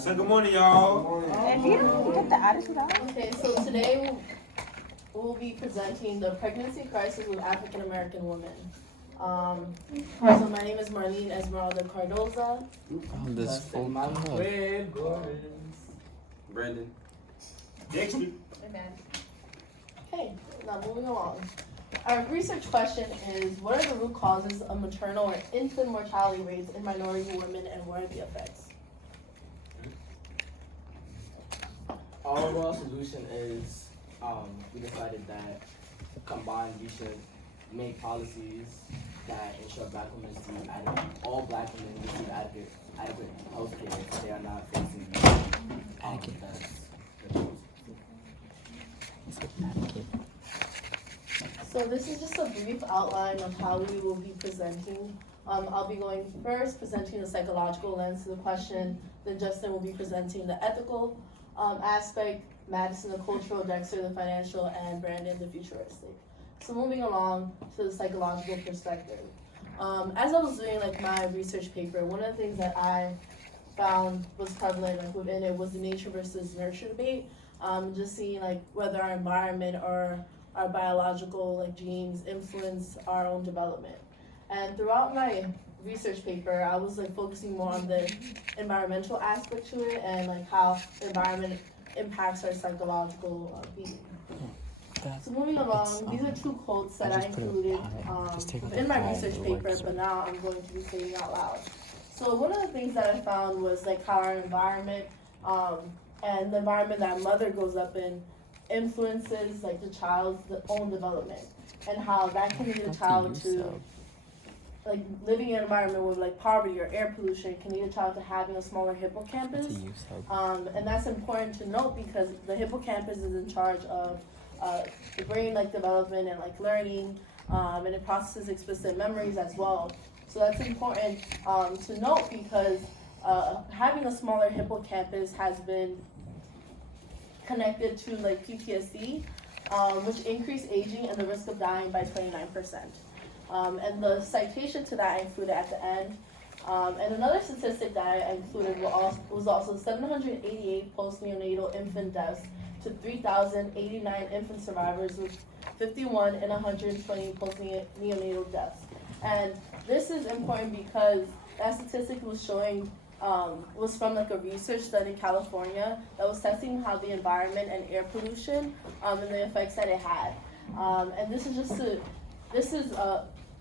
said good morning, y'all. If you don't get the attitude out. Okay, so today we'll be presenting the pregnancy crisis with African American women. So my name is Marlene Esmeralda Cardoza. On this phone call. Brandon. Dexter. Okay, now moving along. Our research question is, what are the root causes of maternal or infant mortality rates in minority women and what are the effects? Our overall solution is we decided that combined we should make policies that ensure black women receive all black women receive adequate health care so they are not facing deaths. So this is just a brief outline of how we will be presenting. I'll be going first, presenting the psychological lens to the question, then Justin will be presenting the ethical aspect, Madison the cultural, Dexter the financial, and Brandon the futuristic. So moving along to the psychological perspective. As I was doing like my research paper, one of the things that I found was prevalent like within it was the nature versus nurture debate. Just seeing like whether our environment or our biological like genes influence our own development. And throughout my research paper, I was like focusing more on the environmental aspect to it and like how the environment impacts our psychological being. So moving along, these are two quotes that I included in my research paper, but now I'm going to be saying out loud. So one of the things that I found was like how our environment and the environment that a mother grows up in influences like the child's own development, and how that can lead a child to like living in an environment with like poverty or air pollution can lead a child to having a smaller hippocampus. And that's important to note because the hippocampus is in charge of the brain like development and like learning, and it processes explicit memories as well. So that's important to note because having a smaller hippocampus has been connected to like PTSD, which increased aging and the risk of dying by 29%. And the citation to that I included at the end. And another statistic that I included was also 788 post-neonatal infant deaths to 3,089 infant survivors with 51 and 120 post-neonatal deaths. And this is important because that statistic was showing was from like a research study in California that was testing how the environment and air pollution and the effects that it had. And this is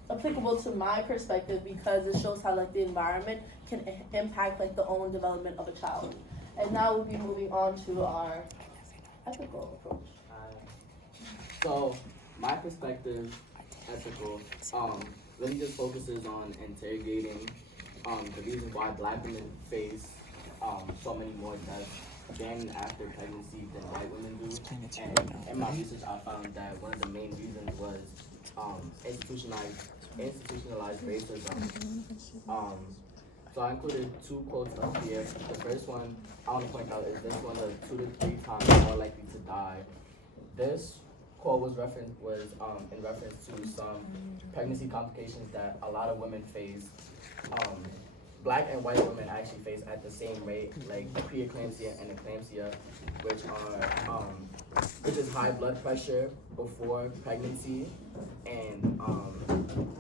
applicable to my perspective because it shows how like the environment can impact like the own development of a child. And now we'll be moving on to our ethical approach. So my perspective, ethical, really just focuses on interrogating the reason why black women face so many more deaths than after pregnancy than white women do. And in my research, I found that one of the main reasons was institutionalized racism. So I included two quotes up here. The first one I want to point out is this one: of 2 to 3 times more likely to die. This quote was in reference to some pregnancy complications that a lot of women face. Black and white women actually face at the same rate, like preeclampsia and eclampsia, which is high blood pressure before pregnancy and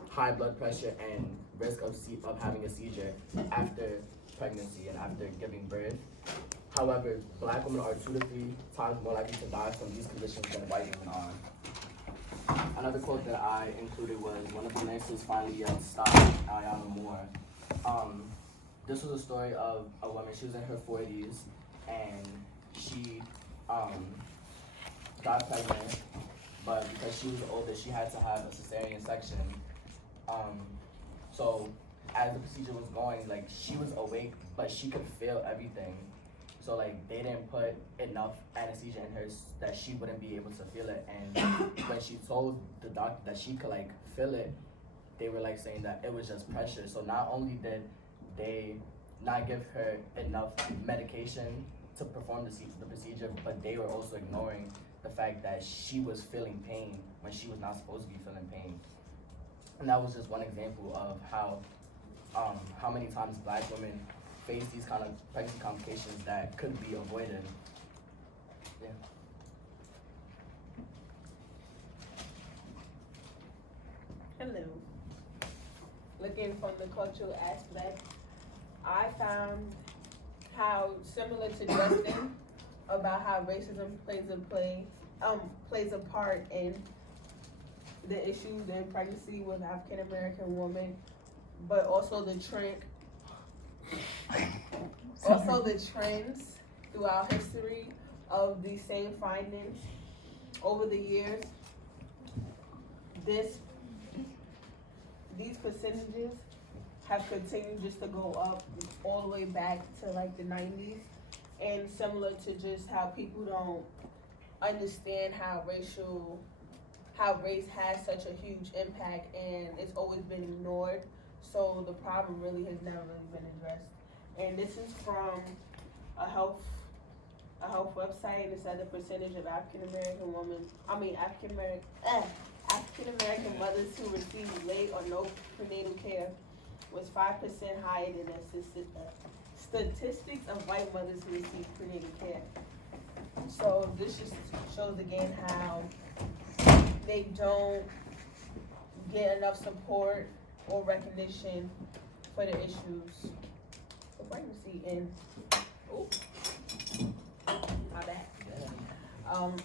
high blood pressure and risk of having a seizure after pregnancy and after giving birth. However, black women are 2 to 3 times more likely to die from these conditions than white women are. Another quote that I included was one of the nurses finally yelled, "Stop, Ayana Moore." This was a story of a woman. She was in her 40s and she got pregnant, but because she was older, she had to have a cesarean section. So as the procedure was going, like she was awake, but she could feel everything. So like they didn't put enough anesthesia in her that she wouldn't be able to feel it. And when she told the doctor that she could like feel it, they were like saying that it was just pressure. So not only did they not give her enough medication to perform the procedure, but they were also ignoring the fact that she was feeling pain when she was not supposed to be feeling pain. And that was just one example of how many times black women face these kind of pregnancy complications that could be avoided. Yeah. Hello. Looking from the cultural aspect, I found how similar to Justin about how racism plays a part in the issues in pregnancy with African American women, but also the trends throughout history of these same findings over the years. These percentages have continued just to go up all the way back to like the 90s, and similar to just how people don't understand how race has such a huge impact and it's always been ignored. So the problem really has never really been addressed. And this is from a health website, and it said the percentage of African American mothers who receive late or no prenatal care was 5% higher than the statistics of white mothers who receive prenatal care. So this just shows again how they don't get enough support or recognition for the issues of pregnancy. And my bad.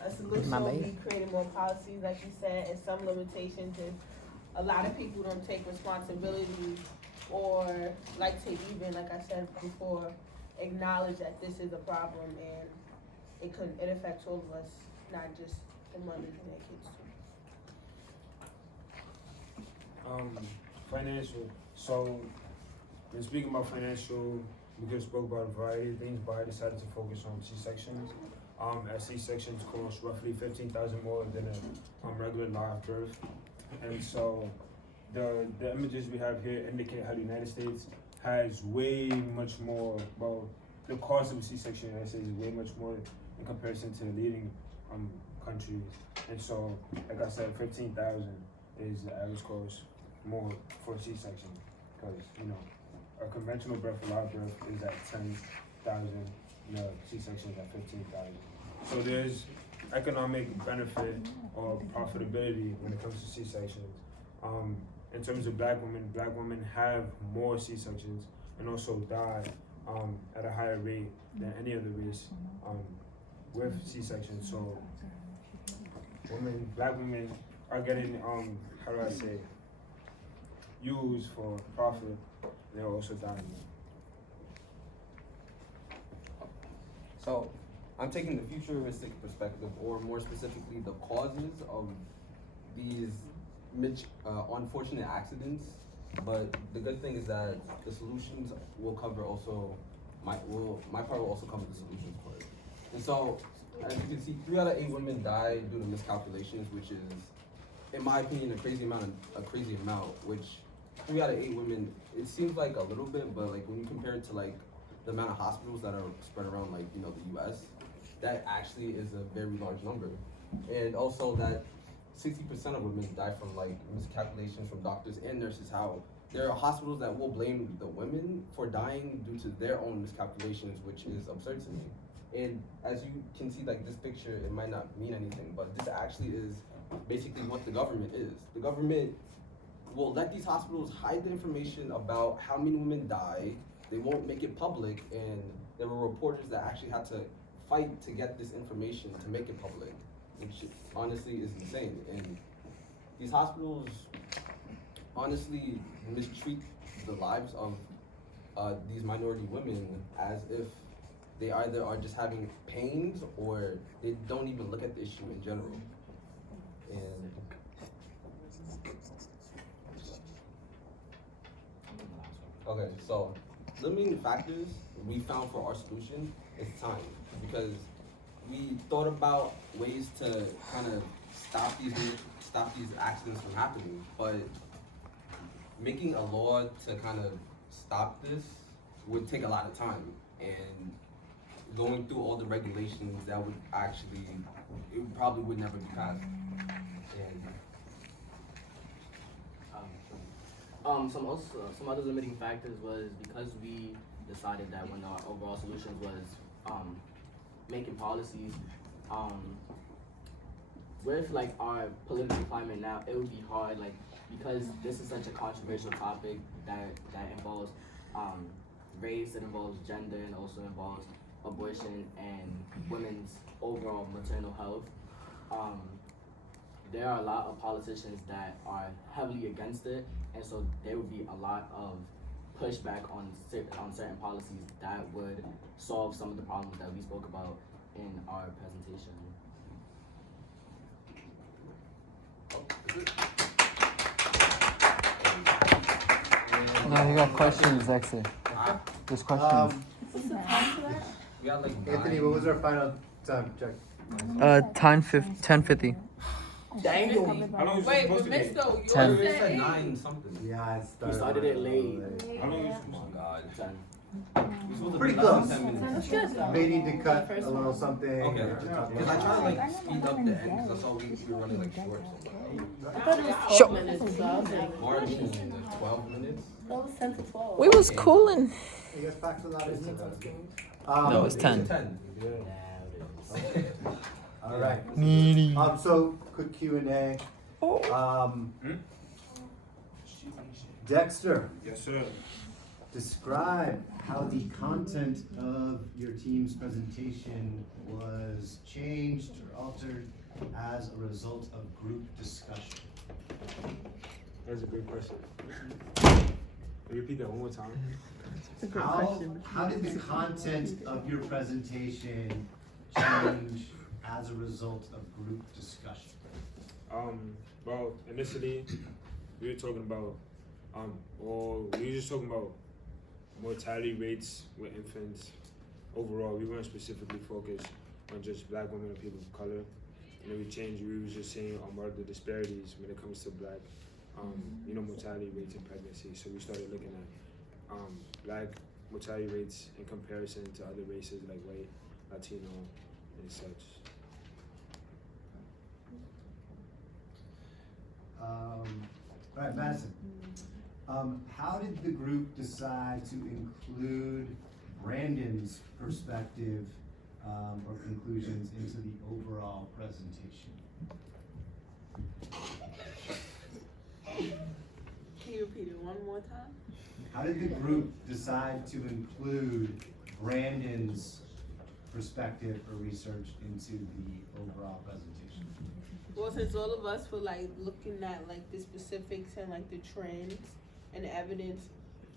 A solution will be creating more policies, like you said, and some limitations if a lot of people don't take responsibility or like to even, like I said before, acknowledge that this is a problem and it affects all of us, not just the mothers and their kids too. Financial. So, when speaking about financial, we could have spoke about a variety of things, but I decided to focus on C-sections. As C-sections cost roughly $15,000 more than a regular live birth, and so the images we have here indicate how the United States has way much more. Well, the cost of a C-section in the United States is way much more in comparison to the leading countries, and so like I said, $15,000 is the average cost more for a C-section, because a conventional birth, a live birth is at $10,000. The C-section is at $15,000. So there's economic benefit or profitability when it comes to C-sections. In terms of black women have more C-sections and also die at a higher rate than any other race with C-sections. So black women are getting used for profit, and they're also dying. So, I'm taking the futuristic perspective, or more specifically, the causes of these unfortunate accidents. But the good thing is that the solutions will cover also my part will also cover the solutions part. And so, as you can see, 3 out of 8 women die due to miscalculations, which is, in my opinion, a crazy amount. Which 3 out of 8 women, it seems like a little bit, but like when you compare it to like the amount of hospitals that are spread around, like, the U.S., that actually is a very large number. And also that 60% of women die from like miscalculations from doctors and nurses. How there are hospitals that will blame the women for dying due to their own miscalculations, which is absurd to me. And as you can see, like this picture, it might not mean anything, but this actually is basically what the government is. The government will let these hospitals hide the information about how many women die. They won't make it public, and there were reporters that actually had to fight to get this information to make it public, which honestly is insane. And these hospitals honestly mistreat the lives of these minority women as if they either are just having pains or they don't even look at the issue in general. And okay, so limiting factors we found for our solution is time, because we thought about ways to kind of stop these accidents from happening, but making a law to kind of stop this would take a lot of time, and going through all the regulations that would actually, it probably would never be passed. Some other limiting factors was because we decided that when our overall solutions was making policies, with like our political climate now, it would be hard, like, because this is such a controversial topic that involves race, it involves gender, and also involves abortion and women's overall maternal health. There are a lot of politicians that are heavily against it, and so there would be a lot of pushback on certain policies that would solve some of the problems that we spoke about in our presentation. No, you got questions, actually. There's questions. What's the time for that? We got like Anthony, what was our final time check? Time 10:50. Dang, How long is it Wait, supposed we to be? missed though. You 10. already It said said 8. 9 something. Yeah, I started. started it late. How long is it Oh supposed my god. 10. We supposed to Pretty be less than close. 10 minutes. That's good though. May need to cut First a little one. something. Okay, or talk because I about- try to like speed up the end because I saw we were running like short. So I thought it was 12 minutes, so I was like, more than 12 minutes. that was 10 to 12. We was cooling. I guess back to that. Isn't it? No, it's 10. 10. Yeah, it is. All right. Needy. So quick Q&A. Dexter, Yes, sir. describe how the content of your team's presentation was changed or altered as a result of group discussion. That's a great question. Can you repeat that one more time? How did the content of your presentation change as a result of group discussion? Well, initially, we were talking about, we were just talking about mortality rates with infants. Overall, we weren't specifically focused on just black women and people of color. And then we changed, we were just saying what are the disparities when it comes to black, mortality rates in pregnancy. So we started looking at black mortality rates in comparison to other races like white, Latino, and such. All right, Madison. How did the group decide to include Brandon's perspective or conclusions into the overall presentation? Can you repeat it one more time? How did the group decide to include Brandon's perspective or research into the overall presentation? Well, since all of us were like looking at like the specifics and like the trends and the evidence,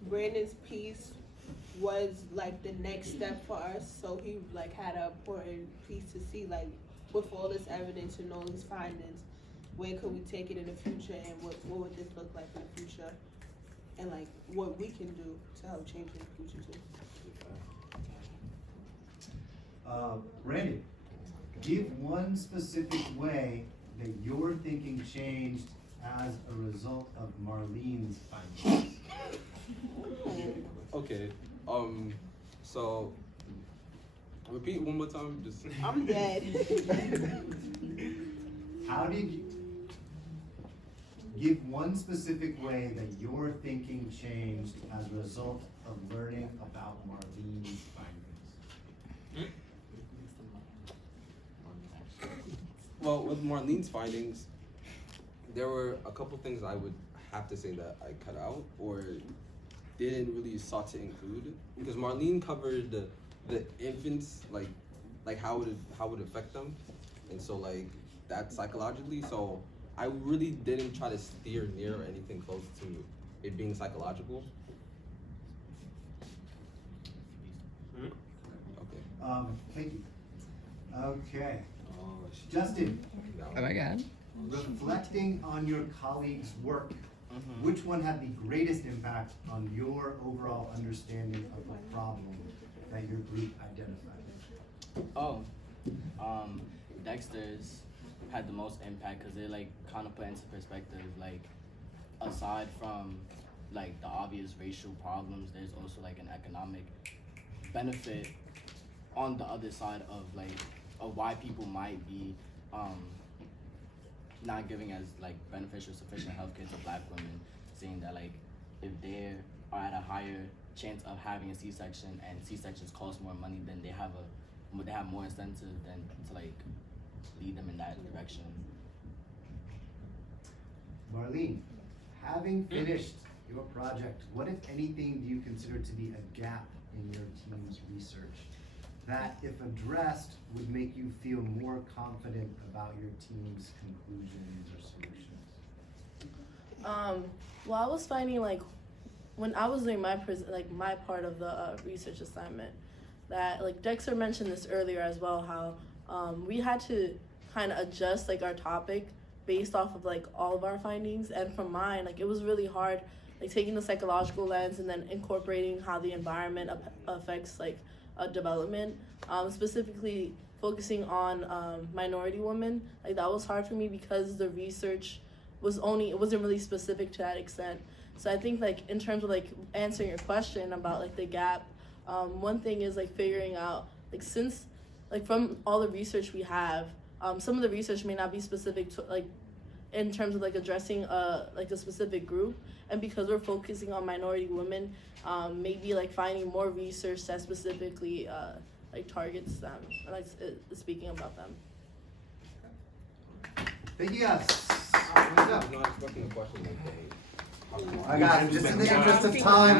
Brandon's piece was like the next step for us. So he like had an important piece to see like with all this evidence and all these findings, where could we take it in the future and what would this look like in the future, and like what we can do to help change in the future too. Brandon, give one specific way that your thinking changed as a result of Marlene's findings. Okay. So repeat one more time. Just. I'm dead. How did you give one specific way that your thinking changed as a result of learning about Marlene's findings? Well, with Marlene's findings, there were a couple things I would have to say that I cut out or didn't really sought to include, because Marlene covered the infants, like how would affect them, and so like that psychologically. So I really didn't try to steer near anything close to it being psychological. Okay. Thank you. Okay. Justin, Oh my god. reflecting on your colleagues' work, which one had the greatest impact on your overall understanding of the problem that your group identified? Dexter's had the most impact because it like kind of put into perspective, like aside from like the obvious racial problems, there's also like an economic benefit on the other side of like of why people might be not giving as like beneficial sufficient healthcare to black women, saying that like if they are at a higher chance of having a C-section, and C-sections cost more money, then they have more incentive than to like lead them in that direction. Marlene, having finished your project, what if anything do you consider to be a gap in your team's research that, if addressed, would make you feel more confident about your team's conclusions or solutions? Well, I was finding like when I was doing my my part of the research assignment, that like Dexter mentioned this earlier as well, how we had to kind of adjust like our topic based off of like all of our findings. And for mine, like it was really hard, like taking the psychological lens and then incorporating how the environment affects like development, specifically focusing on minority women. Like that was hard for me because the research it wasn't really specific to that extent. So I think like in terms of like answering your question about like the gap, one thing is like figuring out like, since like from all the research we have, some of the research may not be specific to like in terms of like addressing like a specific group, and because we're focusing on minority women, maybe like finding more research that specifically like targets them and like speaking about them. Thank you guys. I was not expecting a question like that. I got it. Just in the interest of time,